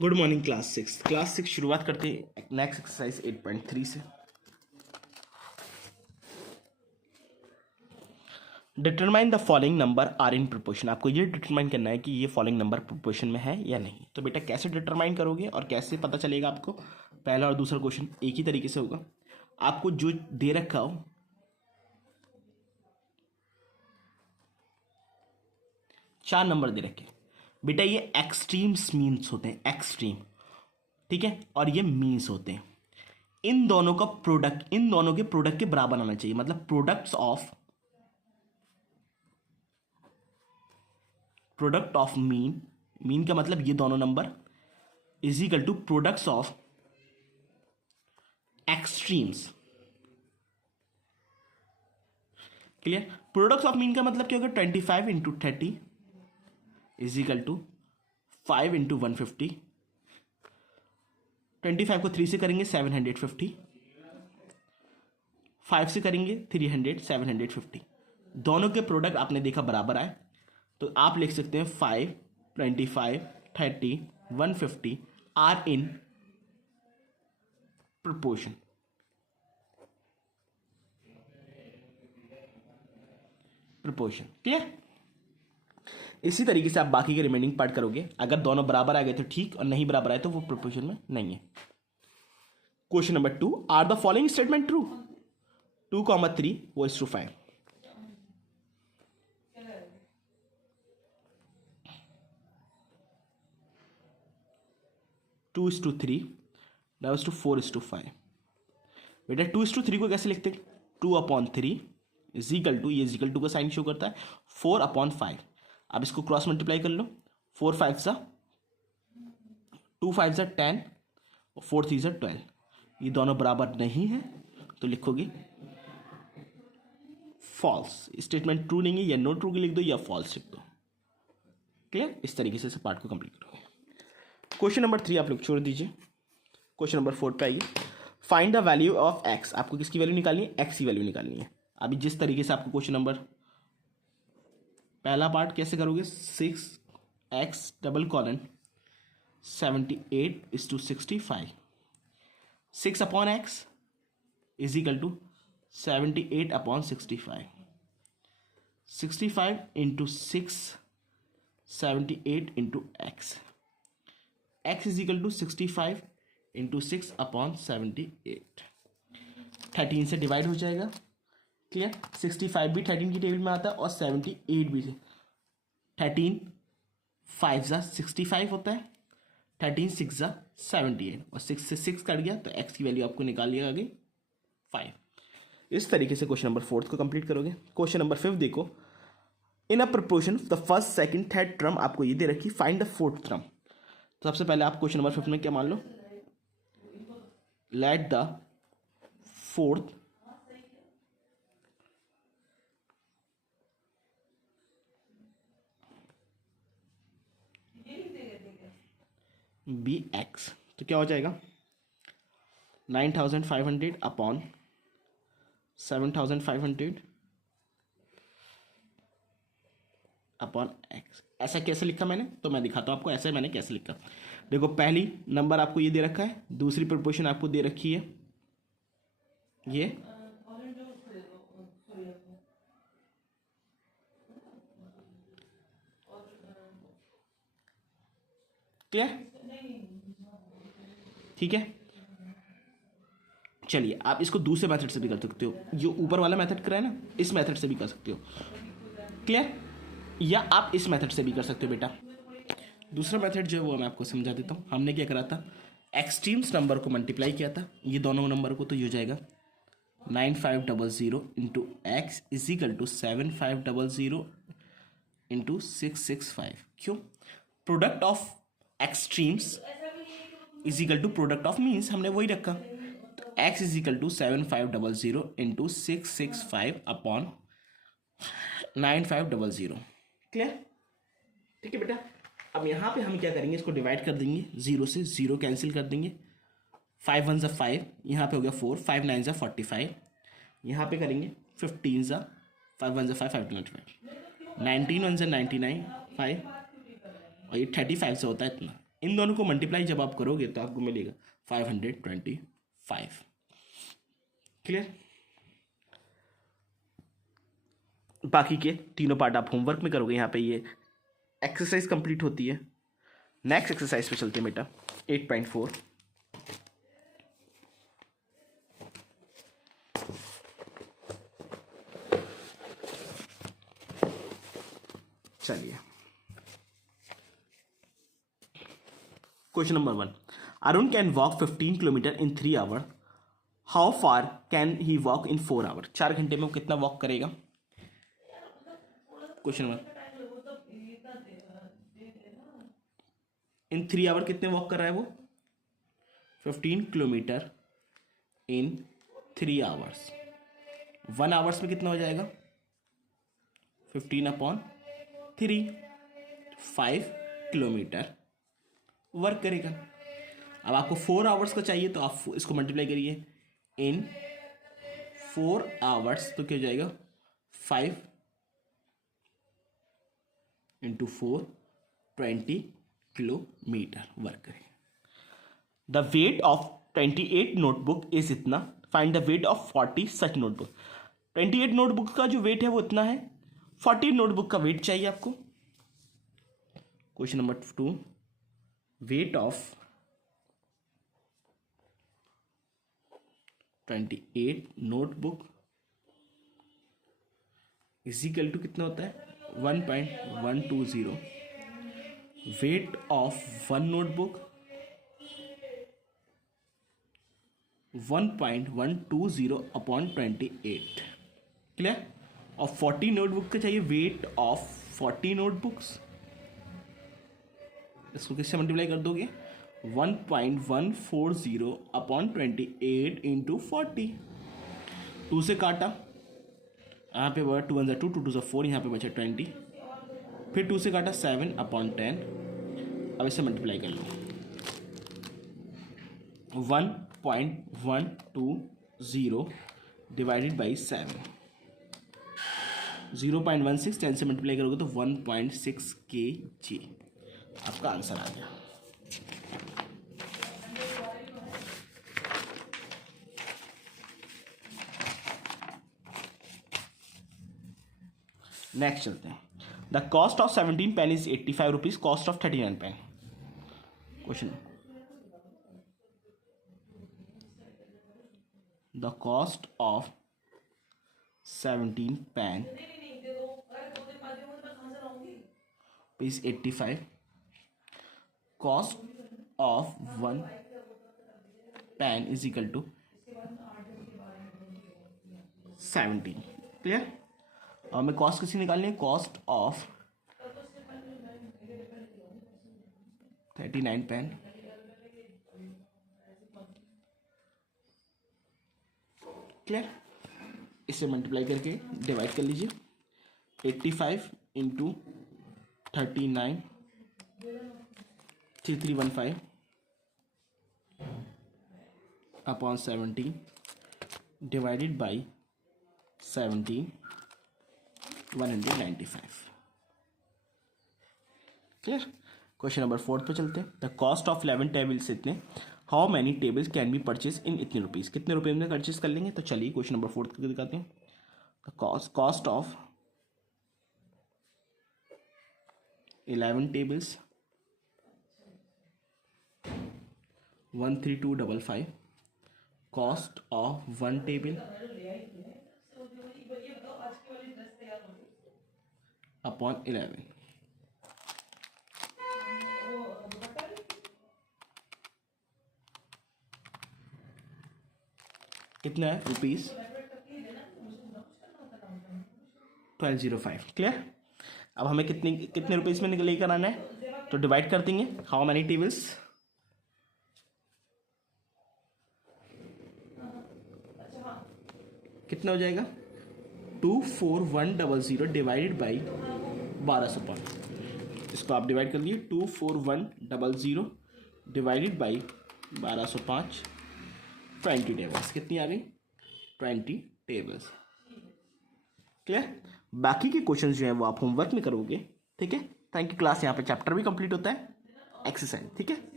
Good morning class six शुरुआत करते हैं नेक्स्ट एक्सरसाइज 8.3 से। Determine the following number are in proportion. आपको ये डिटरमाइन करना है कि ये फॉलोइंग नंबर प्रोपोर्शन में है या नहीं। तो बेटा कैसे डिटरमाइन करोगे और कैसे पता चलेगा आपको? पहला और दूसरा क्वेश्चन एक ही तरीके से होगा। आपको जो दे रखा हो चार नंबर दे रखे बेटा, ये एक्सट्रीम्स मीन्स होते हैं, एक्सट्रीम, ठीक है, और ये मीन्स होते हैं। इन दोनों का प्रोडक्ट इन दोनों के प्रोडक्ट के बराबर आना चाहिए। मतलब प्रोडक्ट ऑफ मीन का मतलब ये दोनों number is equal to products of extremes. Clear? Products of mean का मतलब क्या होगा? 25 into 30 is equal to 5 into 150। 25 को 3 से करेंगे 750, 5 से करेंगे 300, 750। दोनों के प्रोडक्ट आपने देखा बराबर आए, तो आप लिख सकते हैं 5, 25, 30, 150 आर इन प्रोपोर्शन। क्लियर? इसी तरीके से आप बाकी के रिमेनिंग पार्ट करोगे। अगर दोनों बराबर आ गए तो ठीक, और नहीं बराबर आए तो वो प्रोपोर्शन में नहीं है। Question number 2, are the following statement true? 2,3 was to 5. 2:3 now is to 4:5। बेटा 2:3 को कैसे लिखते हैं? 2/3 इज इक्वल टू, ये इज इक्वल टू का साइन शो करता है, 4/5। अब इसको क्रॉस मल्टीप्लाई कर लो। 4 5 सा 2 5 सा 10 और 4 3 सा 12। ये दोनों बराबर नहीं है तो लिखोगे फॉल्स। स्टेटमेंट ट्रू नहीं है, या नो ट्रू की लिख दो या फॉल्स लिख दो। क्लियर? इस तरीके से पार्ट को कंप्लीट करोगे। क्वेश्चन नंबर 3 आप लोग छोड़ दीजिए। क्वेश्चन नंबर 4 पे आइए। Find the value of x. आपको किसकी वैल्यू निकालनी है? एक्स की वैल्यू निकालनी है। अभी जिस तरीके से आपको क्वेश्चन नंबर पहला पार्ट कैसे करोगे? 6x double colon 78:65। 6/x is equal to 78/65। 65 into 6, 78 into x. x is equal to 65 into 6/78। 13 से डिवाइड हो जाएगा। क्लियर? 65 भी 13 की टेबल में आता है और 78 भी। 13 5 जा 65 होता है, 13 6 जा 78, और 6 से 6 कट गया तो x की वैल्यू आपको निकाल लिया आगे 5। इस तरीके से क्वेश्चन नंबर 4 को कंप्लीट करोगे। क्वेश्चन नंबर 5 देखो। In a proportion the first second third term आपको ये दे रखी, फाइंड द फोर्थ टर्म। तो सबसे पहले आप क्वेश्चन नंबर 5 में क्या मान लो? Let the fourth be x. तो क्या हो जाएगा? 9,500 अपॉन 7,500 अपॉन एक्स। ऐसा कैसे लिखा मैंने? तो मैं दिखाता हूँ आपको ऐसे मैंने कैसे लिखा। देखो, पहली नंबर आपको ये दे रखा है, दूसरी प्रोपोर्शन आपको दे रखी है ये, क्लियर? ठीक है, चलिए आप इसको दूसरे मेथड से भी कर सकते हो। जो ऊपर वाला मेथड कराया ना, इस मेथड से भी कर सकते हो। क्लियर? या आप इस मेथड से भी कर सकते हो बेटा। दूसरा मेथड जो है वो मैं आपको समझा देता हूँ। हमने क्या करा था? एक्सट्रीम्स नंबर को मल्टीप्लाई किया था, ये दोनों नंबर को, तो ये हो जाएगा 9500 into x is equal to 7500 into 665। क्यों? Product of extremes is equal to product of means, हमने वही रखा। तो x is equal to 7500 into 665 upon 9500। Clear? ठीक है बेटा। अब यहाँ पे हम क्या करेंगे? इसको डिवाइड कर देंगे, 0 से 0 कैंसिल कर देंगे। 5 1 ज़ा 5, यहाँ पे हो गया 4, 5 9 ज़ा 45, यहाँ पे करेंगे 15 ज़ा 5 1 ज़ा 5, 5 2 5, 19 1 ज़ा 99, 5, और ये 35 से होता है इतना। इन दोनों को मल्टीप्लाई जब आप करोगे तो आपको मिलेगा 525। क्लियर? बाकी के तीनों पार्ट आप होमवर्क में करोगे। यहाँ पे ये एक्सरसाइज कंप्लीट होती है। नेक्स्ट एक्सरसाइज पे चलते हैं बेटा, 8.4। चलिए, question number 1, Arun can walk 15 kilometre in 3 hour, how far can he walk in 4 hour? 4 घंटे में वो कितना वॉक करेगा? क्वेश्चन नंबर, इन 3 आवर कितने वॉक कर रहा है वो? 15 किलोमीटर इन 3 आवर्स। 1 आवर्स में कितना हो जाएगा? 15/3, 5 किलोमीटर वर्क करेगा। अब आपको 4 आवर्स का चाहिए तो आप इसको मल्टीप्लाई करिए इन 4 आवर्स, तो क्या हो जाएगा? 5 × 4, 20 किलोमीटर वर्क करेगा। The weight of 28 notebook is इतना, find the weight of 40 such notebook. 28 notebook का जो वेट है वो इतना है, 40 नोटबुक का वेट चाहिए आपको। Question number 2, weight of 28 notebook is equal to कितना होता है? 1.120। Weight of 1 notebook 1.120/28। क्लियर? और 40 नोटबुक का चाहिए वेट ऑफ 40 नोटबुक्स। इसको किससे मल्टीप्लाई कर दोगे? 1.140/28 × 40। 2 से काटा, यहाँ पे बचा 2 × 2, 2 × 4, यहाँ पे बचा 20, फिर 2 से काटा 7/10। अब इसे मल्टीप्लाई कर लो, 1.120 डिवाइडेड बाई 7, 0.16, 10 से मल्टीप्लाई करोगे तो 1.6 kg आपका आंसर आ गया। नेक्स्ट चलते हैं, the cost of 17 pen is 85 rupees, cost of 39 pen. Question, the cost of 17 pen is 85, cost of 1 pen is equal to 17। Clear? और हमें कॉस्ट किसी निकालनी है, कॉस्ट ऑफ 39 पेन क्लियर? इसे मल्टीप्लाई करके डिवाइड कर लीजिए, 85 × 39, 3315 upon 17 divided by 17, 195। Clear? Question number 4 पे चलते हैं, द कॉस्ट ऑफ 11 टेबल्स इतने, how many tables can be purchase in इतने रुपीज़? कितने रुपए में परचेज कर लेंगे? तो चलिए क्वेश्चन नंबर 4 करके दिखाते हैं। The cost of 11 tables 13255, cost of 1 table upon 11, कितना है? रुपीज 1205। क्लियर? अब हमें कितने रुपीज़ में लेकर आना है, तो डिवाइड कर देंगे, हाउ मैनी टेबल्स, कितना हो जाएगा? 24100 डिवाइडेड बाई 1205। इसको आप डिवाइड कर दिए, 24100 डिवाइडेड बाई 1205, 20 टेबल्स। कितनी आ गई? 20 टेबल्स। क्लियर? बाकी के क्वेश्चंस जो हैं वो आप होमवर्क में करोगे। ठीक है? Thank you. क्लास यहाँ पे चैप्टर भी कंप्लीट होता है। एक्स साइन, ठीक है।